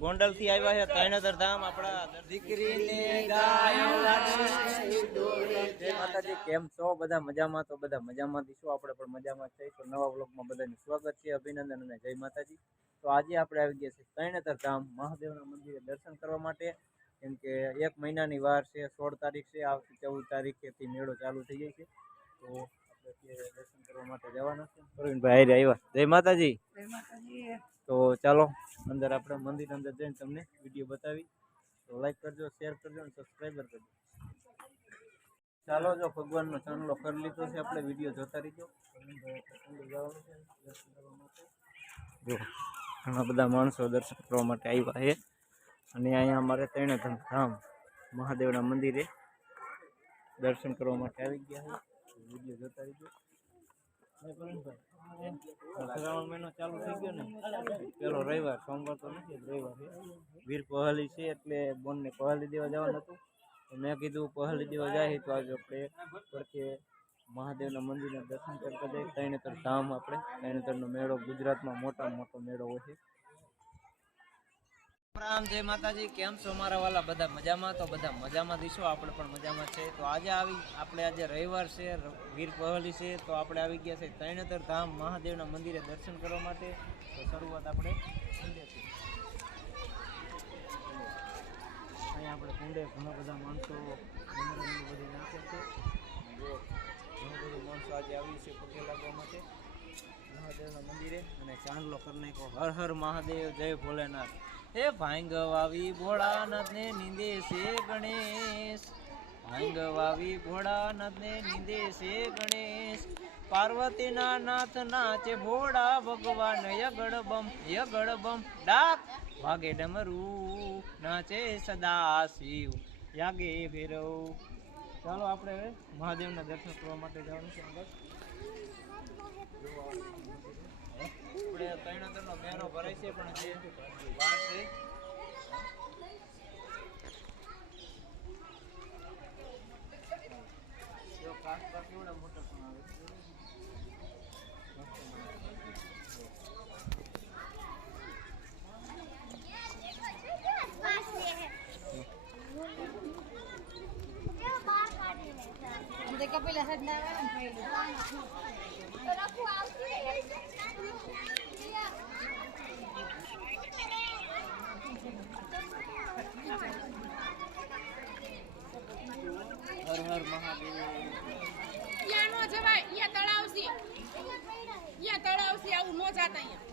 ગોંડલ થી આવ્યા છે તૈણતર ધામ આપણા દીકરીને ગાયો માતાજી કેમ છો બધા મજામાં? તો બધા મજામાં દીશું, આપણે પણ મજામાં છે. તો નવા વ્લોગમાં બધાનું સ્વાગત છે, અભિનંદન અને જય માતાજી. તો આજે આપણે આવી ગયા છીએ તૈણતર ધામ મહાદેવના મંદિરે દર્શન કરવા માટે, કેમ કે 1 મહિનાની વાર છે. 16 તારીખ છે, આવતી 14 તારીખેથી મેળો ચાલુ થઈ જાય છે. તો આપણે દર્શન કરવા માટે જવાના છે. પ્રવીણભાઈ આવ્યા, જય માતાજી. તો ચાલો અંદર આપણે મંદિર અંદર જઈને તમને વિડીયો બતાવી. તો લાઈક કરજો, શેર કરજો અને સબસ્ક્રાઈબર કરજો. ચાલો, જો ભગવાનનો ચાંદલો કરી લીધો છે આપણે, વિડીયો જોતા રહીજો. જો ઘણા બધા માણસો દર્શન કરવા માટે આવ્યા છે, અને અહીંયા અમારે તૈણતર ધામ મહાદેવના મંદિરે દર્શન કરવા માટે આવી ગયા છે. વિડીયો જોતા રહીજો. શ્રાવણ મહિનો ચાલુ થઈ ગયો ને, પેલો રવિવાર, સોમવાર તો નથી, રવિવાર છે. વીર પહાલી છે એટલે બોનને પહાલી દેવા જવાનું હતું. મેં કીધું પહાલી દેવા જાય તો આજે આપણે પડખે મહાદેવના મંદિરના દર્શન કરતા જઈએ. તૈણતર ધામ આપણે તૈણતરનો મેળો ગુજરાતમાં મોટામાં મોટો મેળો હોય છે. રામ, જય માતાજી. કેમ છો મારા વાલા? બધા મજામાં? તો બધા મજામાં દીશો, આપણે પણ મજામાં છે. તો આજે રવિવાર છે, વીર પહલી છે, તો આપણે આવી ગયા છે તૈણતર ધામ મહાદેવના મંદિરે દર્શન કરવા માટે. તો શરૂઆત આપણે કુંડેથી. અહીંયા આપણે કુંડે ઘણા બધા માણસો મનોરંજન બધી નાખે છે. ઘણું બધું માણસો આજે આવી છે પગે લાગવા માટે મહાદેવના મંદિરે, અને ચાંદલો કરી નાખ્યો. હર હર મહાદેવ, જય ભોલેનાથ. હે ભાંગ વાવી ભોળાનાથ ને નીંદે છે ગણેશ, ભાંગ વાવી ભોળાનાથ ને નીંદે છે ગણેશ. પાર્વતીના નાથ નાચે ભોળા ભગવાન, યગડ બમ ડાક વાગે ડમરું, નાચે સદા શિવ યાગે ભૈરવ. ચાલો આપણે હવે મહાદેવના દર્શન કરવા માટે જવાનું છે અંદર. આપણે તૈણતરનો મેળો ભરાય છે, પણ જે વાર છે જો કાસ કેવડા મોટા પણ આવે છે. હર હર મહાદેવ. યા નો જવાય, યા તળાવ છે, આવું નો જાતા અહીંયા.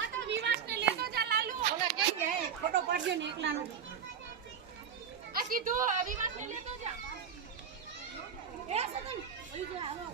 આ તો વિવાસ ને લેતો જા લાલુ. ઓલા કઈ જાય ફોટો પાડજો ને એકલાનો. આ સીધું વિવાસ ને લેતો જા. એ સદન ઓલી જો હાલો.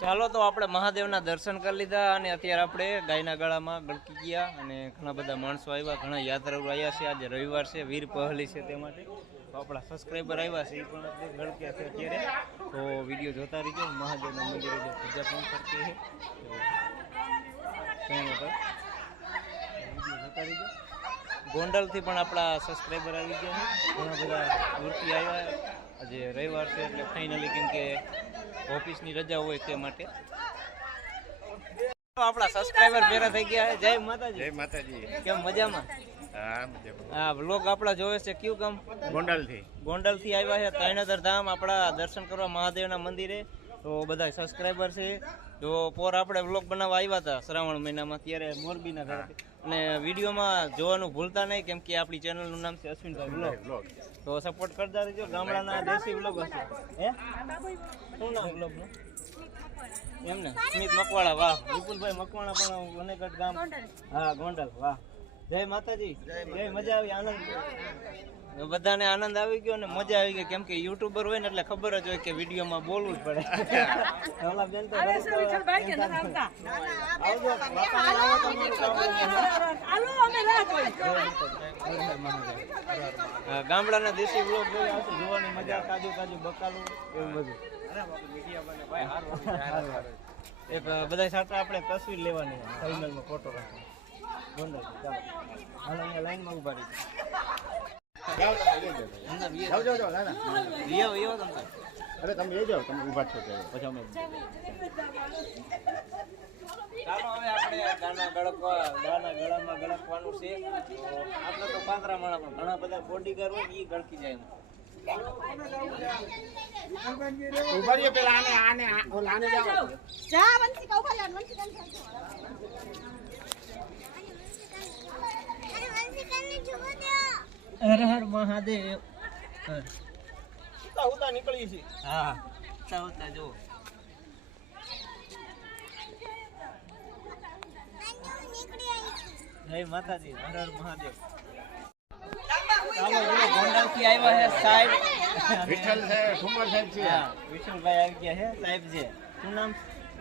ચાલો, તો આપણે મહાદેવના દર્શન કરી લીધા, અને અત્યારે આપણે ગાયના ગળામાં ગળકી ગયા, અને ઘણા બધા માણસો આવ્યા, ઘણા યાત્રાળુ આવ્યા છે. આજે રવિવાર છે, વીર પહલી છે, તે માટે તો આપણા સબસ્ક્રાઈબર આવ્યા છે, એ પણ આપણે ગળક્યા છે અત્યારે. તો વિડીયો જોતા રહીજો. મહાદેવના મંદિરે જે પૂજા પણ કરતી છે, વિડીયો જોતા રહીજો. ગોંડલથી પણ આપણા સબસ્ક્રાઈબર આવી ગયા છે, ઘણા બધા દૂરથી આવ્યા. આજે રવિવાર છે એટલે ફાઇનલી, કેમ કે ઓફિસની રજા હોય તે માટે આપણા સબસ્ક્રાઇબર ભેગા થઈ ગયા. જય માતાજી. જય માતાજી. કેમ મજામાં? હા મજામાં. હા, વ્લોગ આપણા જોવે છે. કયું ગામ? ગોંડલથી આવ્યા છે તૈણતર ધામ આપણા દર્શન કરવા મહાદેવના મંદિરે. તો બધા સબસ્ક્રાઈબર છે. જો પોર આપણે વ્લોગ બનાવવા આવ્યા હતા શ્રાવણ મહિનામાં ત્યારે મોરબીના ઘરેથી, અને વિડીયોમાં જોવાનું ભૂલતા નહીં, કેમ કે આપણી ચેનલનું નામ છે અશ્વિનભાઈ વ્લોગ. તો સપોર્ટ કરતા રહેજો. ગામડાના દેશી વ્લોગ હશે. હે શું નામ વ્લોગનું? એમને સ્મિત મકવાણા. વાહ. વિપુલભાઈ મકવાણા પણ અનેકટ ગામ. હા, ગોંડલ. વાહ. જય માતાજી. જય. મજા આવી, આનંદ. બધાને આનંદ આવી ગયો અને મજા આવી ગઈ, કેમ કે યુટ્યુબર હોય ને એટલે ખબર જ હોય કે વિડીયોમાં બોલવું જ પડે. ઓલા બેન તો ગામડાના દેશી વ્લોગ જોવાની મજા, કાજુ કાજુ બકાલું એવું બધું. એક બધા સાથે આપણે તસવીર લેવાની, ફાઇનલમાં ફોટો રાખવાનો. ગોંડલ ચાલો, હાલો અહીંયા લાઈનમાં ઉભા રહી. અરે તમે એ જાઓ, તમે ઉભા છો પછી અમે ચાલો હવે આપણે ગાના ગળામાં ગળકવાનું છે. આપણે તો પાતરા માણા પણ ઘણા બધા બોડીગાર્ડ હોય ને એ ગળકી જાય. ઉભા રહ્યો પેલા આને જાઓ. જા વંશી કા ઉભા લે વંશી હર હર મહાદેવ. ઉતા નીકળી છે. હા, ઉતા જો. જય માતાજી. હર હર મહાદેવ. ગોંડલ થી આવ્યા છે સાહેબ વિઠ્ઠલ છે, ઠુમર સાહેબ છે. હા, વિઠ્ઠલભાઈ આવી ગયા છે. સાહેબ છે. શું નામ?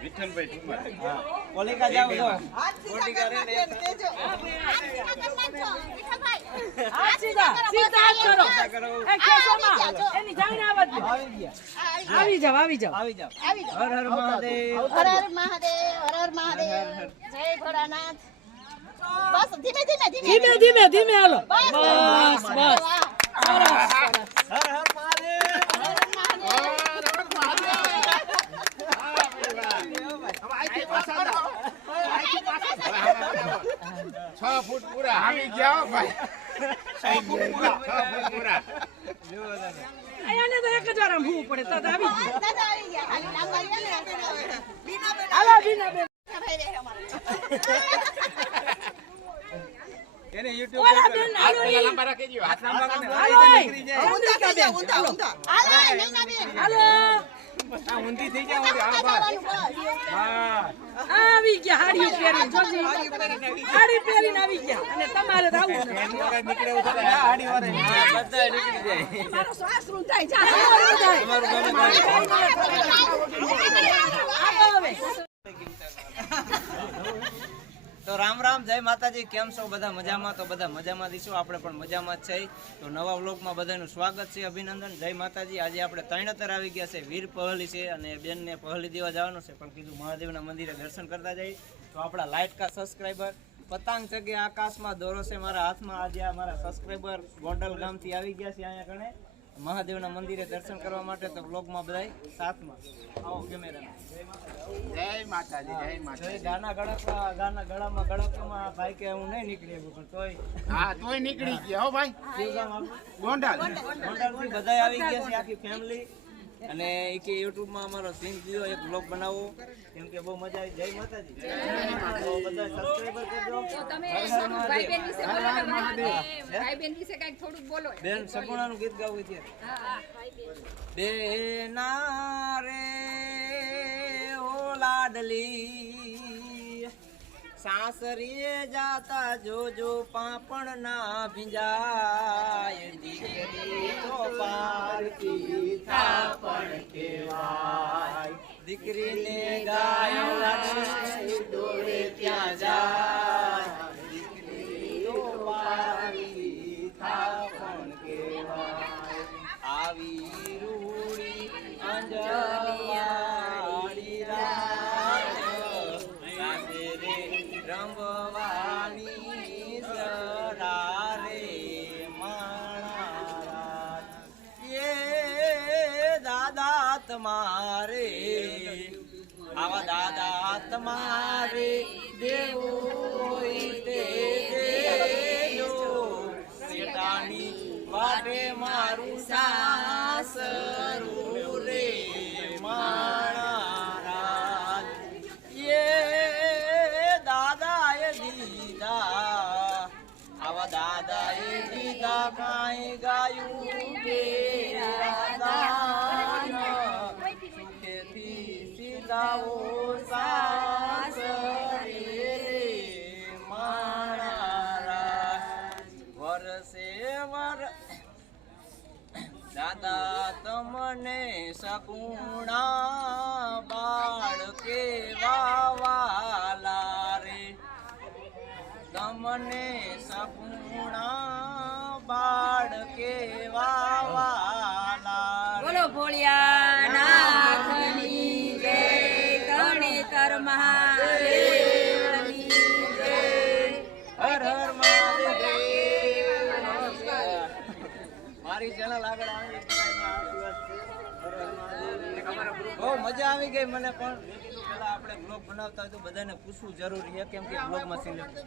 વિઠ્ઠલભાઈ ઠુમર. હા, પોલિકા જાવ તો પોલિકા રે ને આવી જાવ. હર હર મહાદેવ. હર હર મહાદેવ, હર હર મહાદેવ. જય ભોળાનાથ. બસ ધીમે હાલો. બસ. હર હર મહાદેવ. છ ફૂટ પૂરા આવી ગયા ભાઈ. 6 ફૂટ પૂરા. આને તો એક જ વાર આમ ભૂ પડે તો આવી ગયું. દાદા આવી ગયા. ખાલી નામ કરી લે. હાલો બીના એને YouTube ઓલા બેન હાલો ઈ. લાંબા રાખી દો. હાથ હાલો નીકળી જાય. ઊંધા બેન હાલો હાલો નૈના બેન. હાલો આ ઊંધી થઈ જાય. ઊંધી. હા, બસ. આવી ગયા હાડી પહેરીને જોજી હાડી પહેરીને આવી ગયા અને તમારે તો આવું નથી. નીકળે એવું થાય. હા, હાડી વાળે. હા, બધા નીકળી જાય. મારો શ્વાસ રૂંધ થાય જા તમારું હવે તો રામ રામ, જય માતાજી. કેમ છો બધા? મજામાં? તો બધા મજામાં દઈશું, આપણે પણ મજામાં જ છે. તો નવા વ્લોગમાં બધાનું સ્વાગત છે, અભિનંદન. જય માતાજી. આજે આપણે તૈણતર આવી ગયા છે, વીર પહલી છે અને બેનને પહલી દેવા જવાનું છે, પણ કીધું મહાદેવના મંદિરે દર્શન કરતા જઈએ. તો આપણા લાઈટ કા સબસ્ક્રાઈબર પતંગ ચગે આકાશમાં દોરો છે મારા હાથમાં. આજે આ મારા સબસ્ક્રાઈબર ગોંડલ ગામથી આવી ગયા છે અહીંયા કણે મહાદેવના મંદિરે દર્શન કરવા માટે. તો વ્લોગમાં બધાય સાથમાં આવો કેમેરા. જય માતાજી. જય માતાજી. ગાના ગળામાં ગળકમાં ભાઈ કે હું નહીં નીકળી શકું, પણ તોય હા, તોય નીકળી ગયા હો ભાઈ. શું કામ આપણું? ગોંડલ. ગોંડલથી બધાય આવી ગયા છે, આખી ફેમિલી. અને એ કે યુટ્યુબમાં અમારો સીન દીધો એક બ્લોગ બનાવો, કેમ કે બહુ મજા આવી. જય માતાજી. તો બધા સબસ્ક્રાઇબર કરજો. બેન સગુણાનું ગીત ગાવું છે. બેના રે ઓ લાડલી, સાસરીએ જાતા જોજો પાપણ ના ભીંજાય. દીકરી તો પારકી થાપણ કહેવાય. દીકરીને ગાયો લાડલી દોરે ત્યાં જાય. દીકરી તો પારકી થાપણ કહેવાય. આવી રૂડી અંજવાળી રાત સાથે રે રંગવાની સરારે માણા. એ દાદા તમારે આવા દાદા તમારે દેવું તે દેજો. શેતાની વાટે મારું સાસરું રે માણા. દાદા તમને સગુણા બાળ કેવા વાલા રે તમને સગુણા બાળ કેવા વાલા રે. બોલો ભોળિયાનાથની જય ગણેતર મહાદેવની જય. હર હર મહાદેવ. મારી ચેનલ આગળ આવી બહુ મજા આવી ગઈ મને પણ મેં કીધું પેલા આપણે બ્લોગ બનાવતા હોય તો બધાને પૂછવું જરૂરી છે કેમ કે બ્લોગમાં સિલેક્ટ